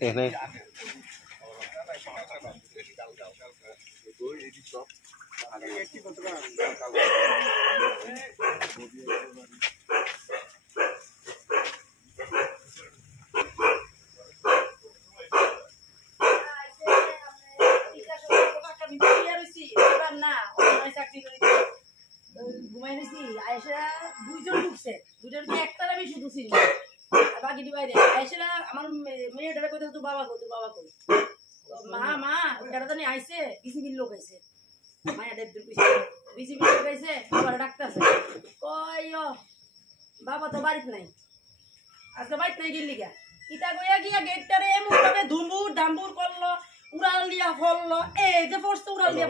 ini বাবা তো বাড়িতে নাই আজকে বাড়িতে নাই গেলি গা ইটা গইয়া গিয়া গেটটারে এমন ভাবে ধুমুর ডাম্বুর করলো উড়াল দিয়া ফললো এই যে পড়ছে উড়াল দিয়া